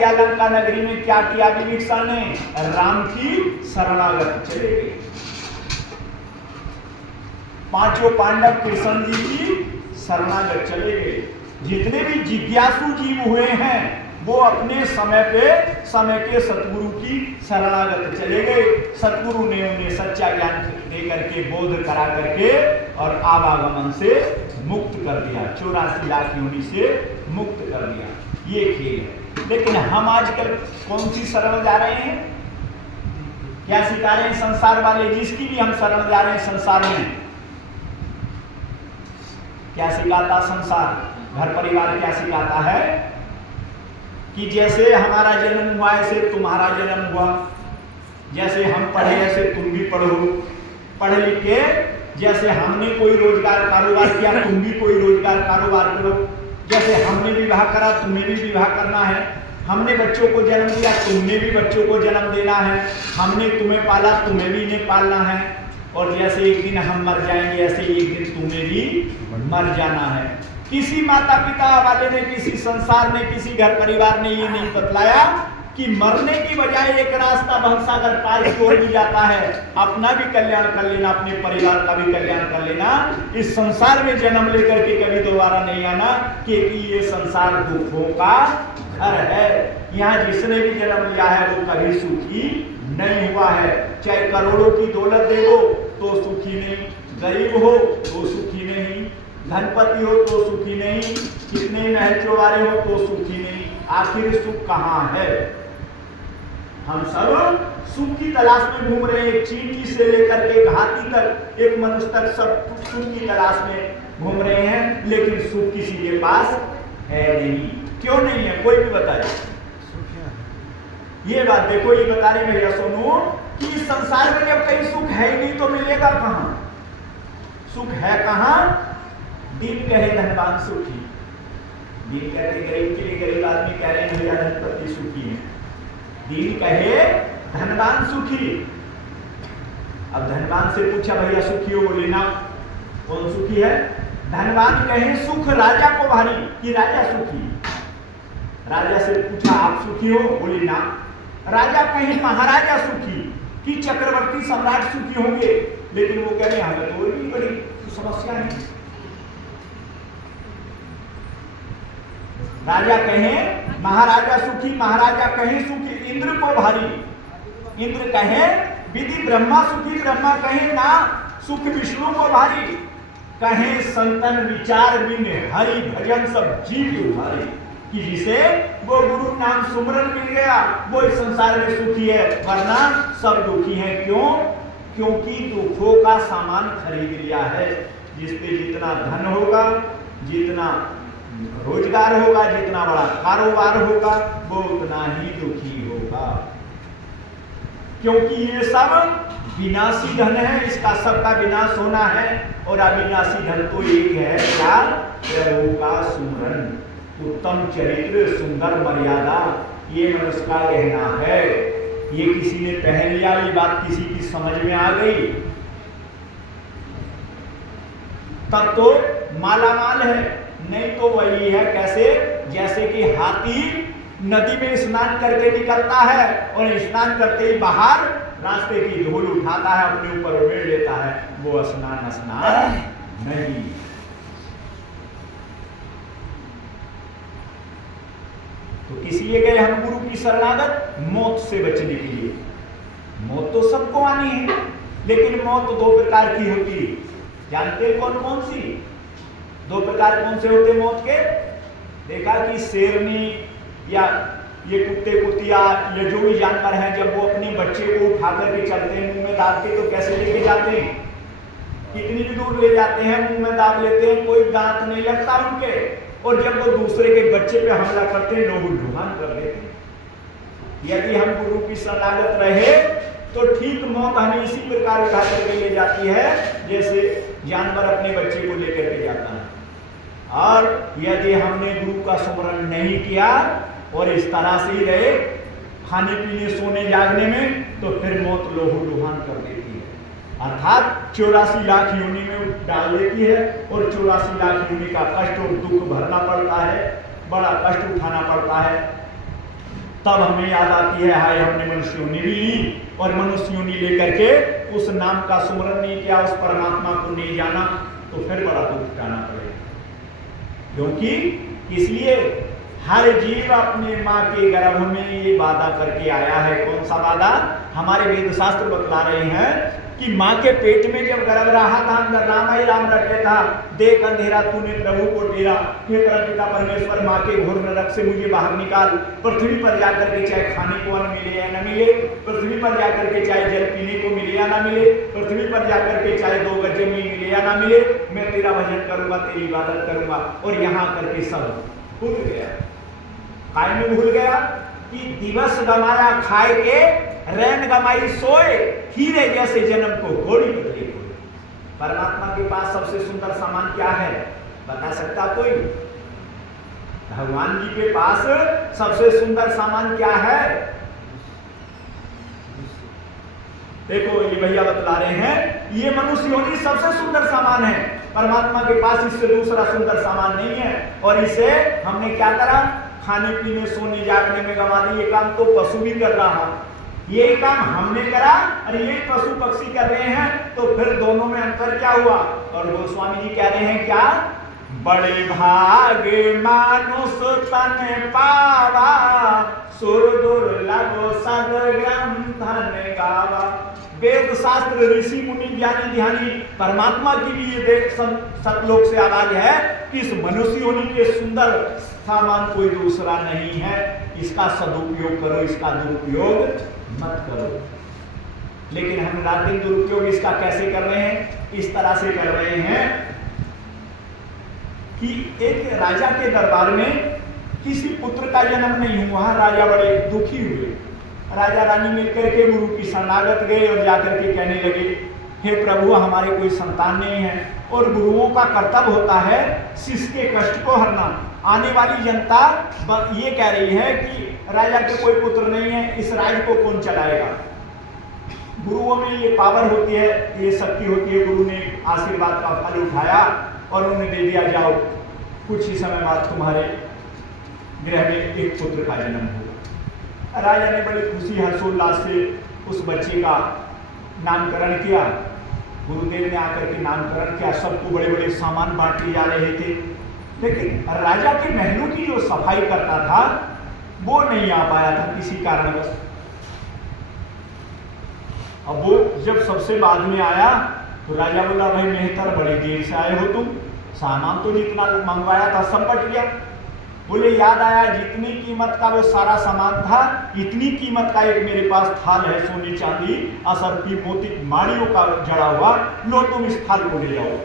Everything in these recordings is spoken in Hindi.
लंका नगरी में क्या किया विभीषण ने? राम की शरणागत चले गए। पांचों पांडव कृष्ण जी की शरणागत चले गए। जितने भी जिज्ञासु जीव हुए हैं वो अपने समय के सतगुरु की शरणागत चले गए। सतगुरु ने उन्हें सच्चा ज्ञान दे करके बोध करा करके और आवागमन से मुक्त कर दिया, 84 लाख योनि से मुक्त कर दिया। ये खेल है। लेकिन हम आजकल कौन सी शरण जा रहे हैं? क्या सिखा रहे हैं संसार वाले? जिसकी भी हम शरण जा रहे हैं संसार में, क्या सिखाता संसार? घर परिवार क्या सिखाता है कि जैसे हमारा जन्म हुआ ऐसे तुम्हारा जन्म हुआ, जैसे हम पढ़े ऐसे तुम भी पढ़ो, पढ़ लिख के जैसे हमने कोई रोजगार कारोबार किया तुम भी कोई रोजगार कारोबार करो, जैसे हमने विवाह करा तुम्हें भी विवाह करना है, हमने बच्चों को जन्म दिया तुमने भी बच्चों को जन्म देना है, हमने तुम्हें पाला तुम्हें भी इन्हें पालना है, और जैसे एक दिन हम मर जाएंगे ऐसे एक दिन तुम्हें भी मर जाना है। किसी माता पिता वाले ने, किसी संसार ने, किसी घर परिवार ने ये नहीं बतलाया कि मरने की बजाय एक रास्ता भवसागर पार की ओर भी जाता है। अपना भी कल्याण कर लेना, अपने परिवार का भी कल्याण कर लेना। इस संसार में जन्म लेकर के कभी दोबारा नहीं आना, क्योंकि ये संसार दुखों का घर है। यहाँ जिसने भी जन्म लिया है वो कभी सुखी नहीं हुआ है। चाहे करोड़ों की दौलत दे दो तो सुखी नहीं, गरीब हो तो सुखी नहीं, धनपति हो तो सुखी नहीं, कितने महल चौबारे हो तो सुखी नहीं। आखिर सुख कहाँ है? हम सब सुख की तलाश में घूम रहे हैं। एक चींटी से लेकर के एक हाथी तक, एक मनुष्य तक सब सुख की तलाश में घूम रहे हैं, लेकिन सुख किसी के पास है नहीं। क्यों नहीं है? कोई भी बताए। ये बात देखो, ये बता रहे भैया सोनू कि इस संसार में जब कहीं सुख है ही नहीं तो मिलेगा कहां? सुख है कहां? दिन कहे धनवान सुखी, दिन कहते गरीब के लिए गरीब आदमी कह रहे हैं भैया धनपति सुखी है। दिन कहे धनवान सुखी। अब धनवान से पूछा भैया सुखी हो? बोले ना। कौन सुखी है? धनवान कहे सुख राजा को भारी कि राजा सुखी। राजा से पूछा आप सुखी हो? बोले ना। राजा कहे महाराजा सुखी कि चक्रवर्ती सम्राट सुखी होंगे, लेकिन वो कह रहे हमें तो भी बड़ी समस्या है। राजा कहे महाराजा सुखी, महाराजा कहे सुखी इंद्र को भारी, इंद्र कहे विधि ब्रह्मा सुखी, ब्रह्मा कहे ना सुख विष्णु को भारी, कहे संतन विचार बिन हरि भजन सब जीव उभारी, कि जिसे वो गुरु नाम सुमरन मिल गया वो इस संसार में सुखी है, वरना सब दुखी हैं। क्यों? क्योंकि दुखों का सामान खरीद लिया है। जिसपे जितना धन होगा, जितना रोजगार होगा, जितना बड़ा कारोबार होगा, वो उतना ही दुखी होगा। क्योंकि ये सब विनाशी धन है, इसका सबका विनाश होना है। और अविनाशी धन तो एक है, क्या? प्रभु का सुमरन, उत्तम चरित्र, सुंदर मर्यादा, ये मनुष्य का गहना है। ये किसी ने पहन लिया, ये बात किसी की समझ में आ गई तब तो मालामाल है, नहीं तो वही है कैसे? जैसे कि हाथी नदी में स्नान करके निकलता है और स्नान करते ही बाहर रास्ते की धूल उठाता है, अपने ऊपर उड़ेल लेता है, वो स्नान नहीं। तो किस लिए गए हम गुरु की शरणागत? मौत से बचने के लिए। मौत तो सबको आनी है, लेकिन मौत दो प्रकार की होती है। जानते कौन कौन सी? दो प्रकार कौन से होते मौत के? देखा कि शेरनी या ये कुत्ते कुतिया या जो भी जानवर हैं, जब वो अपने बच्चे को उठा करके चलते हैं मुंह में दाब के, तो कैसे लेके जाते हैं? कितनी भी दूर ले जाते हैं, मुंह में दाब लेते हैं, कोई दांत नहीं लगता उनके, और जब वो दूसरे के बच्चे पे हमला करते हैं लोग लुहान कर देते हैं। यदि हम गुरु की शरणागत रहे तो ठीक मौत हमें इसी प्रकार उठा करके ले जाती है जैसे जानवर अपने बच्चे को लेकर के जाता है। और यदि हमने गुरु का स्मरण नहीं किया और इस तरह से ही रहे खाने पीने सोने जागने में, तो फिर मौत लोहू लुहान कर देती है, अर्थात 84 लाख योनि में डाल देती है। और 84 लाख योनि का कष्ट और दुख भरना पड़ता है, बड़ा कष्ट उठाना पड़ता है। तब हमें याद आती है हाय हमने मनुष्य योनि भी ली और मनुष्य योनि लेकर के उस नाम का सुमरन नहीं किया, उस परमात्मा को नहीं जाना, तो फिर बड़ा दुख उठाना पड़ेगा। क्योंकि इसलिए हर जीव अपने माँ के गर्भ में ये वादा करके आया है। कौन सा वादा? हमारे वेद शास्त्र बतला रहे हैं कि माँ के पेट में जब गर्भ रहा था, अंदर राम ही राम रटे था, देख अंधेरा तूने प्रभु को डेरा, हे परमपिता परमेश्वर माँ के घोर नरक से मुझे बाहर निकाल, पृथ्वी पर जाकर के चाहे खाने को अन्न मिले या न मिले, पृथ्वी पर जाकर के चाहे जल पीने को मिले या ना मिले, पृथ्वी पर जाकर के चाहे 2 गज जमीन मिले या ना मिले, मैं तेरा भजन करूंगा, तेरी इबादत करूंगा। और यहाँ करके सब भूल गया। काय में भूल गया कि दिवस गमाया खाए के, रैन गमाई सोए, हीरे जैसे जन्म को घोड़ी बदले कोई। परमात्मा के पास सबसे सुंदर सामान क्या है? बता सकता कोई? भगवान जी के पास सबसे सुंदर सामान क्या है? देखो ये भैया बतला रहे हैं, ये मनुष्य योनि सबसे सुंदर सामान है। परमात्मा के पास इससे दूसरा सुंदर सामान नहीं है। और इसे हमने क्या करा? खाने पीने सोने जागने में गवा दी। ये काम तो पशु भी कर रहा, ये काम हमने करा और ये पशु पक्षी कर रहे हैं, तो फिर दोनों में अंतर क्या हुआ? और गोस्वामी जी कह रहे हैं क्या? बड़े भागे मानुष तन पावा, सुर दुर्लभ सदग्रंथन गावा। वेद शास्त्र ऋषि मुनि ज्ञानी ध्यानी परमात्मा की भी ये सतलोक से आवाज है कि इस मनुष्य योनि के सुंदर सामान कोई दूसरा नहीं है। इसका सदुपयोग करो, इसका दुरुपयोग मत करो। लेकिन हम रात दिन दुरुपयोग इसका कैसे कर रहे हैं? इस तरह से कर रहे हैं कि एक राजा के दरबार में किसी पुत्र का जन्म नहीं हुआ। राजा बड़े दुखी हुए। राजा रानी मिलकर के गुरु की शरणागत गए और जाकर के कहने लगे, हे प्रभु हमारे कोई संतान नहीं है। और गुरुओं का कर्तव्य होता है शिष्य के कष्ट को हरना। आने वाली जनता ये कह रही है कि राजा के कोई पुत्र नहीं है, इस राज्य को कौन चलाएगा? गुरुओं में ये पावर होती है, ये शक्ति होती है। गुरु ने आशीर्वाद का फल उठाया और उन्हें दे दिया, जाओ कुछ ही समय बाद तुम्हारे गृह में एक पुत्र का जन्म होगा। राजा ने बड़ी खुशी हर्षोल्लास से उस बच्चे का नामकरण किया। गुरुदेव ने आकर के नामकरण किया। सबको बड़े बड़े सामान बांटे जा रहे थे। लेकिन राजा के महलों की जो सफाई करता था वो नहीं आ पाया था किसी कारणवश। अब वो जब सबसे बाद में आया तो राजा बोला, भाई मेहतर बड़ी देर से आए हो तुम, सामान तो जितना मंगवाया था सब बट गया। बोले याद आया जितनी कीमत का वो सारा सामान था, इतनी कीमत का एक मेरे पास थाल है, सोने चांदी असरफी मोती माड़ियों का जड़ा हुआ, लो तुम इस थाल को ले जाओ।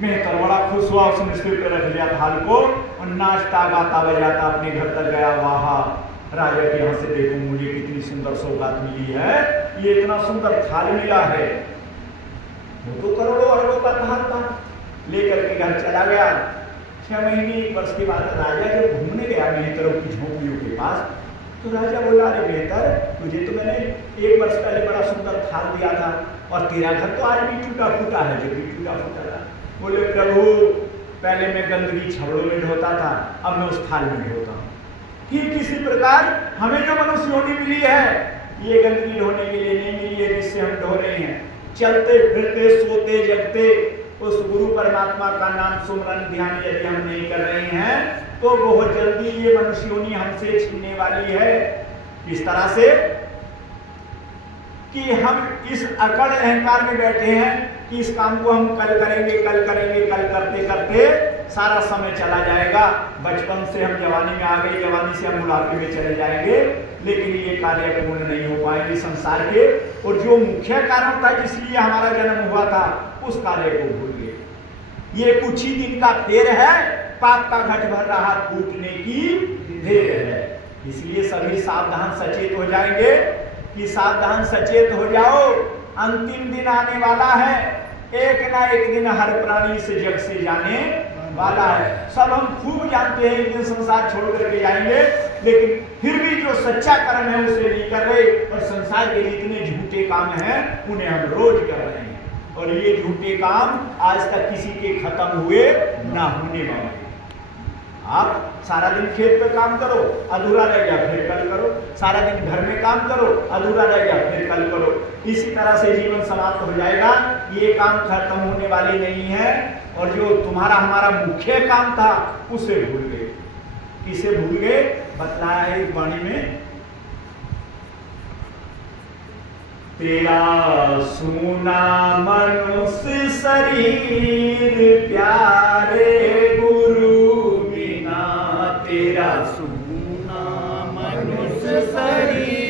मेहतर बड़ा खुश हुआ, उसने सिर पे रख लिया थाल को और नाचता गाता बजाता अपने घर तक गया। वाह राजा के यहाँ से देखो मुझे कितनी सुंदर सौगात मिली है, ये इतना सुंदर थाल मिला है। वो तो करोड़ों अरबों का थाल था। लेकर के घर चला गया। 6 महीने 1 वर्ष के बाद राजा जब घूमने गया मेहतरों की झोंपड़ियों के पास, तो राजा बोला, अरे मेहतर तुझे तो मैंने 1 वर्ष पहले बड़ा सुंदर थाल दिया था और तेरा घर तो आज भी टूटा फूटा है, जब भी टूटा फूटा था। बोले प्रभु पहले मैं गंदगी छबड़ों में ढोता था, अब मैं उस थाल में ढोता हूँ। ठीक इसी प्रकार हमें जो मनुष्य योनि मिली है, ये गंदगी ढोने के लिए नहीं मिली है जिससे हम ढो रहे हैं। चलते फिरते सोते जगते उस गुरु परमात्मा का नाम सुमरन ध्यान यदि हम नहीं कर रहे हैं तो बहुत जल्दी ये मनुष्य योनि हमसे छीनने वाली है। इस तरह से कि हम इस अकड़ अहंकार में बैठे हैं कि इस काम को हम कल करेंगे, कल करेंगे, कल करते करते सारा समय चला जाएगा। बचपन से हम जवानी में आ गए, जवानी से हम बुढ़ापे में चले जाएंगे, लेकिन ये कार्य पूर्ण नहीं हो पाएंगे संसार के। और जो मुख्य कारण था जिसलिए हमारा जन्म हुआ था, उस कार्य को भूल गए। ये कुछ ही दिन का फेर है, पाप का घट भर रहा टूटने की देर है। इसलिए सभी सावधान सचेत हो जाएंगे कि सावधान सचेत हो जाओ, अंतिम दिन आने वाला है। एक ना एक दिन हर प्राणी से जग से जाने वाला है। सब हम खूब जानते हैं एक दिन संसार छोड़ करके जाएंगे, लेकिन फिर भी जो सच्चा कर्म है उसे नहीं कर रहे और संसार के जितने झूठे काम हैं उन्हें हम रोज कर रहे हैं। और ये झूठे काम आज तक किसी के खत्म हुए ना होने वाले। आप सारा दिन खेत पे काम करो, अधूरा रह गया फिर कल करो, सारा दिन घर में काम करो, अधूरा रह गया फिर कल करो। इसी तरह से जीवन समाप्त हो जाएगा। ये काम खत्म होने वाली नहीं है। और जो तुम्हारा हमारा मुख्य काम था उसे भूल गए। किसे भूल गए? बतलाया है इस वाणी में, तेरा सूना मनुष्य शरीर प्यारे गुरु बिना, तेरा सूना मनुष्य शरीर